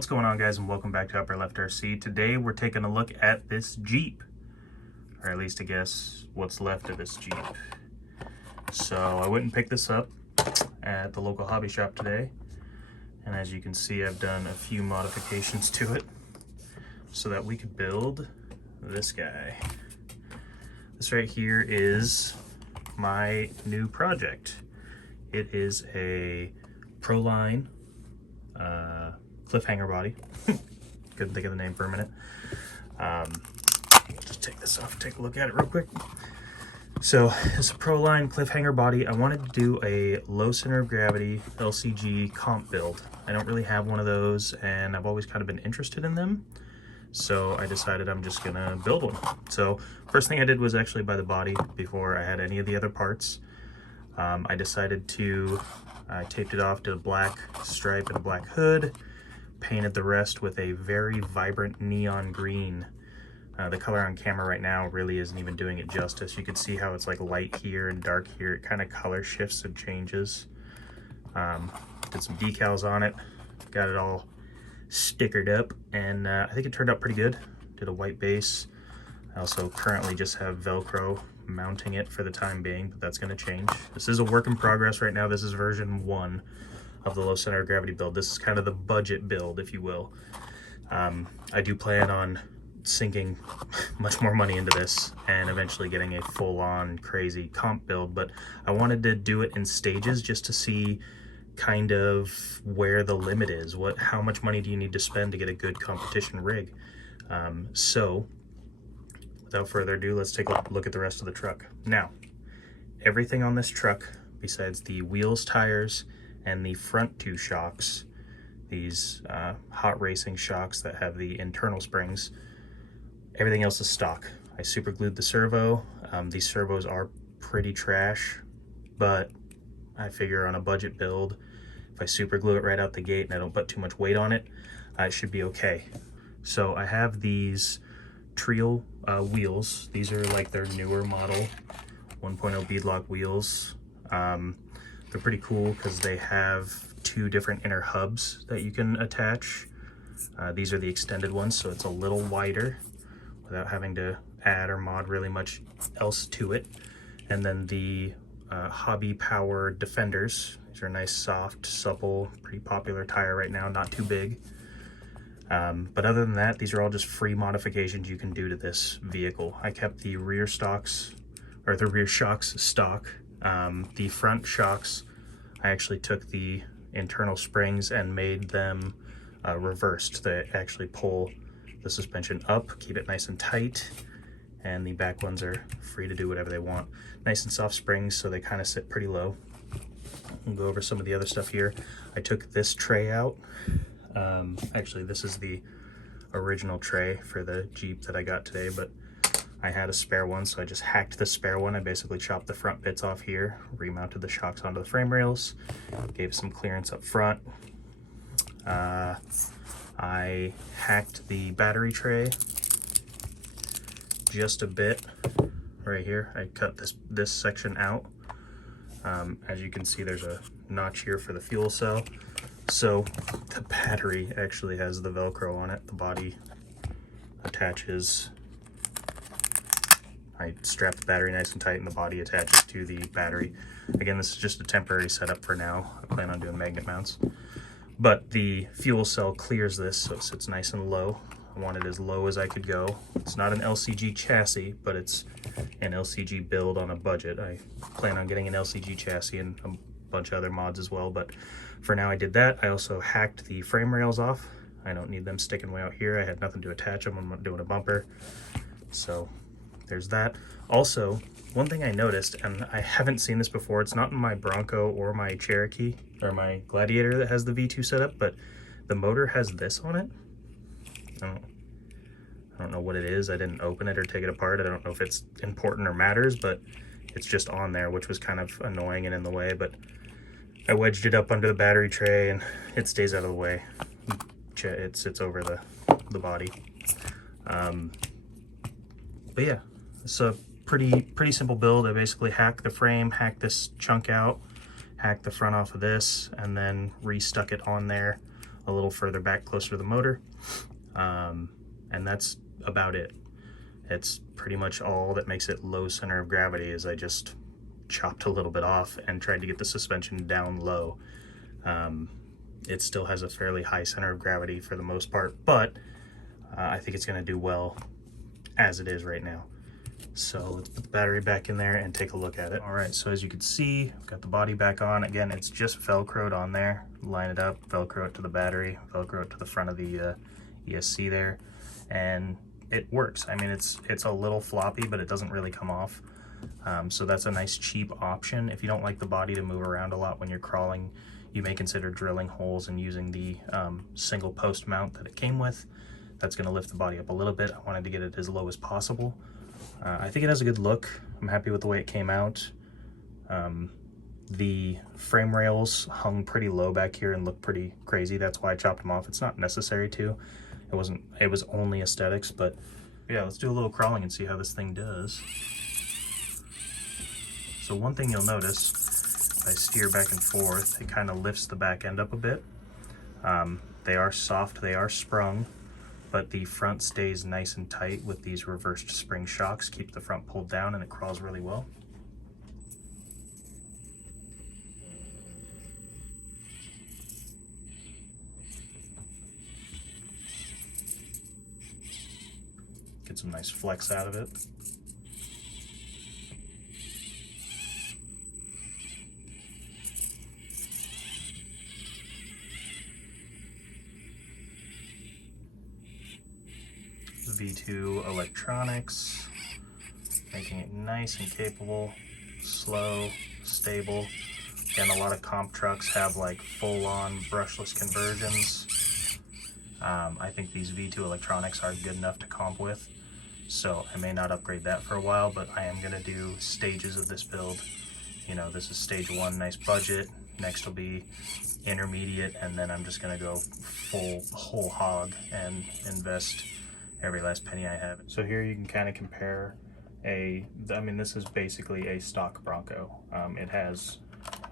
What's going on, guys, and welcome back to Upper Left RC. Today we're taking a look at this Jeep, or at least I guess what's left of this Jeep. So I went and picked this up at the local hobby shop today, and as you can see, I've done a few modifications to it so that we could build this guy. This right here is my new project. It is a proline cliffhanger body. Couldn't think of the name for a minute. Just take this off and take a look at it real quick. So it's a proline cliffhanger body. I wanted to do a low center of gravity LCG comp build. I don't really have one of those, and I've always kind of been interested in them. So I decided I'm just gonna build one. So first thing I did was actually buy the body before I had any of the other parts. I decided to, I taped it off to a black stripe and a black hood, painted the rest with a very vibrant neon green. The color on camera right now really isn't even doing it justice. You can see how it's like light here and dark here. It kind of color shifts and changes. Did some decals on it, got it all stickered up, and I think it turned out pretty good. Did a white base. I also currently just have Velcro mounting it for the time being, but that's going to change. This is a work in progress right now. This is version 1 of the low center of gravity build. This is kind of the budget build, if you will. I do plan on sinking much more money into this and eventually getting a full-on crazy comp build, but I wanted to do it in stages just to see kind of where the limit is. How much money do you need to spend to get a good competition rig? So without further ado, let's take a look at the rest of the truck. Now, everything on this truck, besides the wheels, tires, and the front 2 shocks, these hot racing shocks that have the internal springs, everything else is stock. I super glued the servo. These servos are pretty trash, but I figure on a budget build, if I super glue it right out the gate and I don't put too much weight on it, it should be okay. So I have these Trio wheels. These are like their newer model 1.0 beadlock wheels. They're pretty cool because they have 2 different inner hubs that you can attach. These are the extended ones, so it's a little wider without having to add or mod really much else to it. And then the Hobby Power Defenders. These are nice, soft, supple, pretty popular tire right now, not too big. But other than that, these are all just free modifications you can do to this vehicle. I kept the rear stocks, or the rear shocks stock. The front shocks, I actually took the internal springs and made them reversed. They actually pull the suspension up, keep it nice and tight, and the back ones are free to do whatever they want. Nice and soft springs, so they kind of sit pretty low. We'll go over some of the other stuff here. I took this tray out. Actually, this is the original tray for the Jeep that I got today, but I had a spare one, so I just hacked the spare one. I basically chopped the front bits off here, remounted the shocks onto the frame rails, gave some clearance up front. I hacked the battery tray just a bit right here. I cut this section out. As you can see, there's a notch here for the fuel cell. So the battery actually has the Velcro on it. The body attaches. I strap the battery nice and tight, and the body attaches to the battery. Again, this is just a temporary setup for now. I plan on doing magnet mounts. But the fuel cell clears this, so it sits nice and low. I want it as low as I could go. It's not an LCG chassis, but it's an LCG build on a budget. I plan on getting an LCG chassis and a bunch of other mods as well, but for now I did that. I also hacked the frame rails off. I don't need them sticking way out here. I had nothing to attach them. I'm not doing a bumper. So there's that. Also, one thing I noticed, and I haven't seen this before, it's not in my Bronco or my Cherokee or my Gladiator that has the V2 setup, but the motor has this on it. I don't know what it is. I didn't open it or take it apart. I don't know if it's important or matters, but it's just on there, which was kind of annoying and in the way, but I wedged it up under the battery tray and it stays out of the way. It sits over the body. But yeah, it's a pretty simple build. I basically hacked the frame, hacked this chunk out, hacked the front off of this, and then restuck it on there a little further back closer to the motor. And that's about it. It's pretty much all that makes it low center of gravity is I just chopped a little bit off and tried to get the suspension down low. It still has a fairly high center of gravity for the most part, but I think it's going to do well as it is right now. So let's put the battery back in there and take a look at it. All right, so as you can see, I've got the body back on. Again, it's just Velcroed on there. Line it up, Velcro it to the battery, Velcro it to the front of the ESC there, and it works. I mean, it's a little floppy, but it doesn't really come off. So that's a nice cheap option. If you don't like the body to move around a lot when you're crawling, you may consider drilling holes and using the single post mount that it came with. That's going to lift the body up a little bit. I wanted to get it as low as possible. I think it has a good look. I'm happy with the way it came out. The frame rails hung pretty low back here and looked pretty crazy. That's why I chopped them off. It's not necessary to. It was only aesthetics, but yeah, let's do a little crawling and see how this thing does. So one thing you'll notice, if I steer back and forth, it kind of lifts the back end up a bit. They are soft, they are sprung, but the front stays nice and tight with these reversed spring shocks, keep the front pulled down, and it crawls really well. Get some nice flex out of it. V2 electronics, making it nice and capable, slow, stable. Again, a lot of comp trucks have like full-on brushless conversions. I think these V2 electronics are good enough to comp with, so I may not upgrade that for a while, but I am going to do stages of this build. You know, this is stage 1, nice budget. Next will be intermediate, and then I'm just going to go whole hog and invest every last penny I have. So here you can kind of compare I mean, this is basically a stock Bronco. It has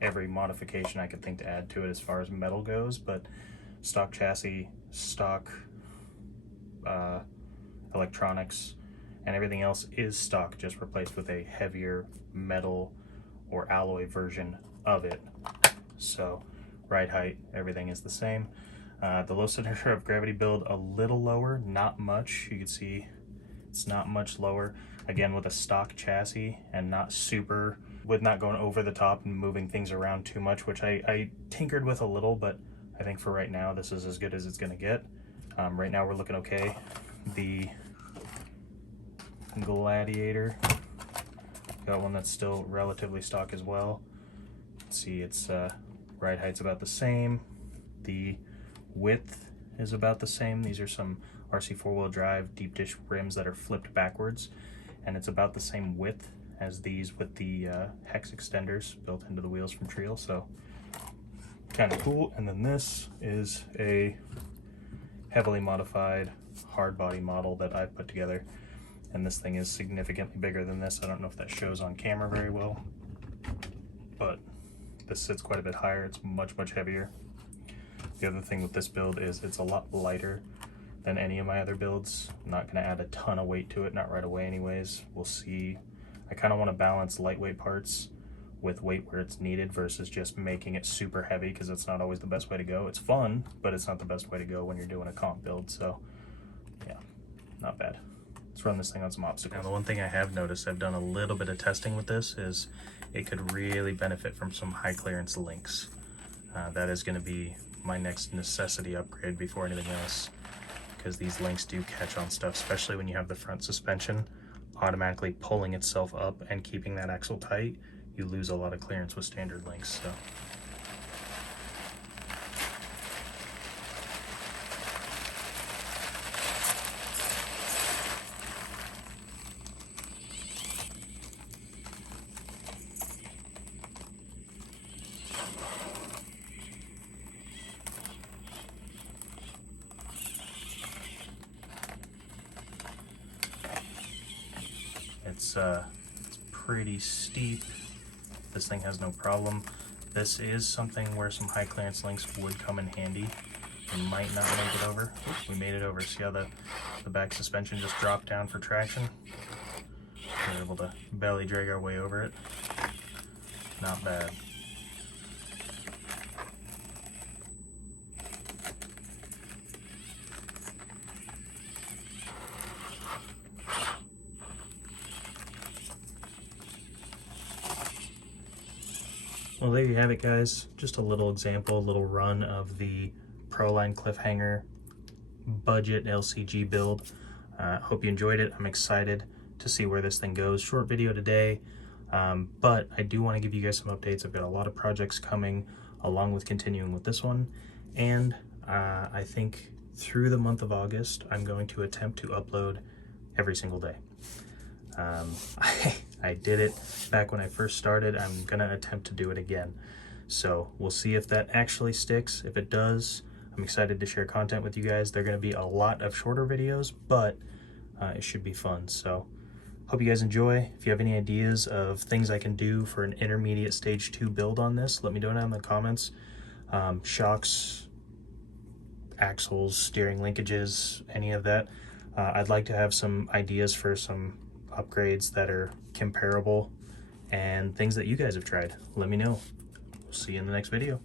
every modification I could think to add to it as far as metal goes, but stock chassis, stock electronics, and everything else is stock, just replaced with a heavier metal or alloy version of it. So ride height, everything is the same. The low center of gravity build a little lower, not much. You can see it's not much lower. Again, with a stock chassis and not super, with not going over the top and moving things around too much, which I tinkered with a little, but I think for right now, this is as good as it's gonna get. Right now we're looking okay. The Gladiator, got one that's still relatively stock as well. Let's see, its ride height's about the same. The width is about the same. These are some RC four-wheel drive deep dish rims that are flipped backwards, and it's about the same width as these with the hex extenders built into the wheels from Trial, so kind of cool. And then this is a heavily modified hard body model that I've put together, and this thing is significantly bigger than this. I don't know if that shows on camera very well, but this sits quite a bit higher. It's much heavier. The other thing with this build is it's a lot lighter than any of my other builds. I'm not going to add a ton of weight to it, not right away anyways. We'll see. I kind of want to balance lightweight parts with weight where it's needed versus just making it super heavy, because that's not always the best way to go. It's fun, but it's not the best way to go when you're doing a comp build. So yeah, not bad. Let's run this thing on some obstacles. Now, the one thing I have noticed, I've done a little bit of testing with this, is it could really benefit from some high clearance links. That is going to be my next necessity upgrade before anything else, because these links do catch on stuff, especially when you have the front suspension automatically pulling itself up and keeping that axle tight. You lose a lot of clearance with standard links. So it's pretty steep. This thing has no problem. This is something where some high clearance links would come in handy. We might not make it over. Oops, we made it over. See how the back suspension just dropped down for traction? We're able to belly drag our way over it. Not bad. Well, there you have it, guys. Just a little example, a little run of the Proline Cliffhanger budget LCG build. Hope you enjoyed it. I'm excited to see where this thing goes. Short video today, but I do want to give you guys some updates. I've got a lot of projects coming along with continuing with this one, and I think through the month of August, I'm going to attempt to upload every single day. I did it back when I first started. I'm gonna attempt to do it again. So we'll see if that actually sticks. If it does, I'm excited to share content with you guys. They're gonna be a lot of shorter videos, but it should be fun. So hope you guys enjoy. If you have any ideas of things I can do for an intermediate stage 2 build on this, let me know down in the comments. Shocks, axles, steering linkages, any of that. I'd like to have some ideas for some upgrades that are comparable and things that you guys have tried. Let me know. We'll see you in the next video.